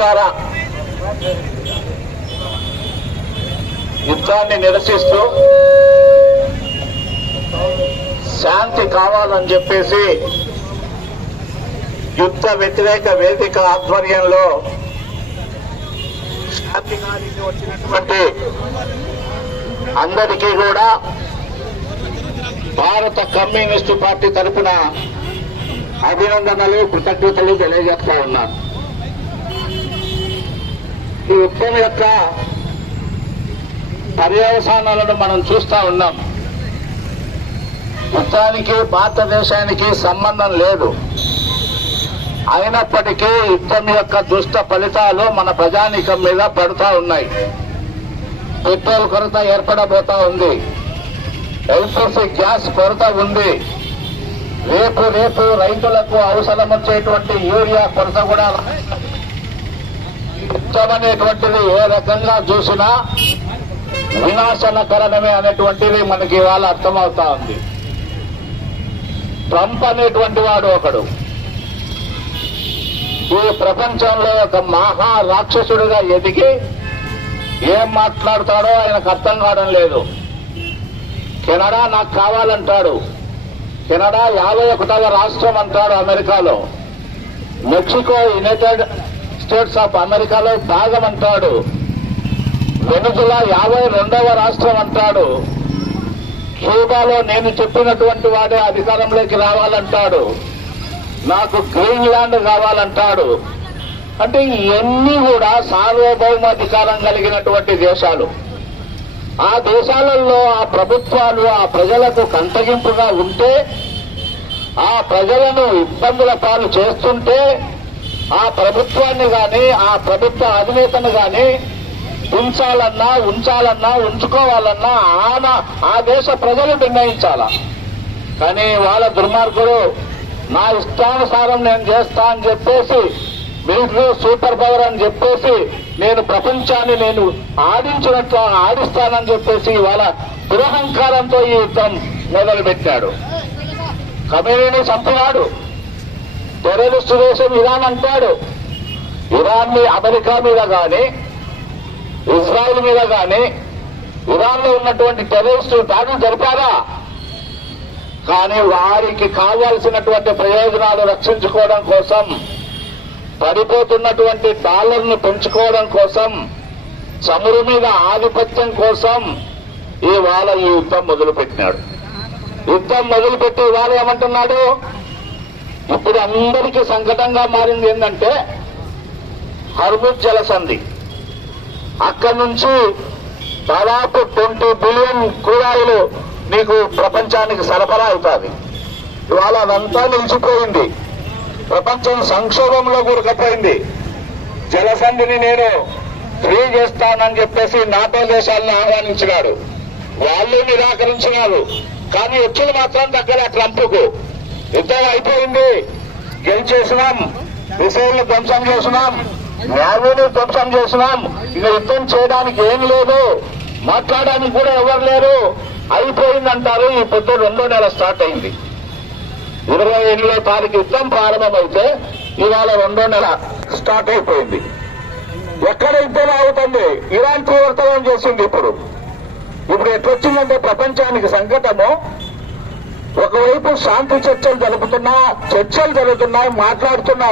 ద్వారా యుద్ధాన్ని నిరసిస్తూ శాంతి కావాలని చెప్పేసి యుద్ధ వ్యతిరేక వేదిక ఆధ్వర్యంలో శాంతికి వచ్చినటువంటి అందరికీ కూడా భారత కమ్యూనిస్టు పార్టీ తరఫున అభినందనలు కృతజ్ఞతలు తెలియజేస్తా ఉన్నాను. ఈ యుద్ధం యొక్క పర్యవసానాలను మనం చూస్తా ఉన్నాం. యుద్ధానికి భారతదేశానికి సంబంధం లేదు. అయినప్పటికీ యుద్ధం యొక్క దుష్ట ఫలితాలు మన ప్రజానీకం మీద పడుతూ ఉన్నాయి. పెట్రోల్ కొరత ఏర్పడబోతా ఉంది. ఎల్పిజి గ్యాస్ కొరత ఉంది. రేపు రైతులకు అవసరం వచ్చేటువంటి యూరియా కొరత కూడా యుద్ధం అనేటువంటిది ఏ రకంగా చూసినా వినాశనకరణమే అనేటువంటిది మనకి ఇవాళ అర్థమవుతా ఉంది. ట్రంప్ అనేటువంటి వాడు ఒకడు ఈ ప్రపంచంలో ఒక మహా రాక్షసుడిగా ఎదిగి ఏం మాట్లాడతాడో ఆయనకు అర్థం కావడం లేదు. కెనడా నాకు కావాలంటాడు. కెనడా 51వ రాష్ట్రం అంటాడు అమెరికాలో. మెక్సికో యునైటెడ్ స్టేట్స్ ఆఫ్ అమెరికాలో భాగం అంటాడు. వెనుజులా 52వ రాష్ట్రం అంటాడు. క్యూబాలో నేను చెప్పినటువంటి వాడే అధికారంలోకి రావాలంటాడు. నాకు గ్రీన్లాండ్ కావాలంటాడు. అంటే ఇవన్నీ కూడా సార్వభౌమాధికారం కలిగినటువంటి దేశాలు. ఆ దేశాలలో ఆ ప్రభుత్వాలు ఆ ప్రజలకు కంటగింపుగా ఉంటే, ఆ ప్రజలను ఇబ్బందుల పాలు చేస్తుంటే ఆ ప్రభుత్వాన్ని గాని ఆ ప్రభుత్వ అధినేతను గాని ఉంచాలన్నా ఉంచుకోవాలన్నా ఆ దేశ ప్రజలు నిర్ణయించాల. కానీ వాళ్ళ దుర్మార్గుడు నా ఇష్టానుసారం నేను చేస్తా అని చెప్పేసి, మిలిటరీ సూపర్ పవర్ అని చెప్పేసి, నేను ప్రపంచాన్ని నేను ఆడించినట్లు ఆడిస్తానని చెప్పేసి వాళ్ళ దురహంకారంతో ఈ యుద్ధం మొదలుపెట్టాడు. కమేనీని చంపినాడు. టెర్రరిస్టు దేశం ఇరాన్ అంటాడు. ఇరాన్ ని అమెరికా మీద గాని ఇజ్రాయిల్ మీద గాని ఇరాన్ లో ఉన్నటువంటి టెర్రరిస్టులు దాడులు జరిపారా? కానీ వారికి కావాల్సినటువంటి ప్రయోజనాలు రక్షించుకోవడం కోసం, పడిపోతున్నటువంటి డాలర్ను పెంచుకోవడం కోసం, చమురు మీద ఆధిపత్యం కోసం ఇవాళ ఈ యుద్ధం మొదలుపెట్టినాడు. యుద్ధం మొదలుపెట్టి ఇవాళ ఏమంటున్నాడు? ఇప్పుడు అందరికీ సంకటంగా మారింది ఏంటంటే హర్ముజ్ జలసంధి. అక్కడి నుంచి దాదాపు 20 బిలియన్ క్రూడాయిలు నీకు ప్రపంచానికి సరఫరా అవుతుంది. ఇవాళ అదంతా నిలిచిపోయింది. ప్రపంచం సంక్షోభంలో కూరుకుపోయింది. జలసంధిని నేను ఫ్రీ చేస్తానని చెప్పేసి నాటో దేశాలను ఆహ్వానించినాడు. వాళ్ళు నిరాకరించినారు. కానీ వచ్చులు మాత్రం దగ్గర ట్రంప్కు. యుద్ధం అయిపోయింది, గెలిచేసినాం, మిసైల్ని ధ్వంసం చేసినాం, నేవీని ధ్వంసం చేసినాం, ఇక యుద్ధం చేయడానికి ఏం లేదు, మాట్లాడడానికి కూడా ఎవరు లేరు, అయిపోయిందంటారు. ఈ పొద్దు 2వ నెల స్టార్ట్ అయింది. 28వ తారీఖు యుద్ధం ప్రారంభమైతే ఇవాళ 2వ నెల స్టార్ట్ అయిపోయింది. ఎక్కడ యుద్ధం అవుతుంది? ఇరాన్ తీవ్రతరం చేసింది. ఇప్పుడు ఎట్లొచ్చిందంటే ప్రపంచానికి సంకటము. ఒకవైపు శాంతి చర్చలు జరుగుతున్నాయి, మాట్లాడుతున్నారు.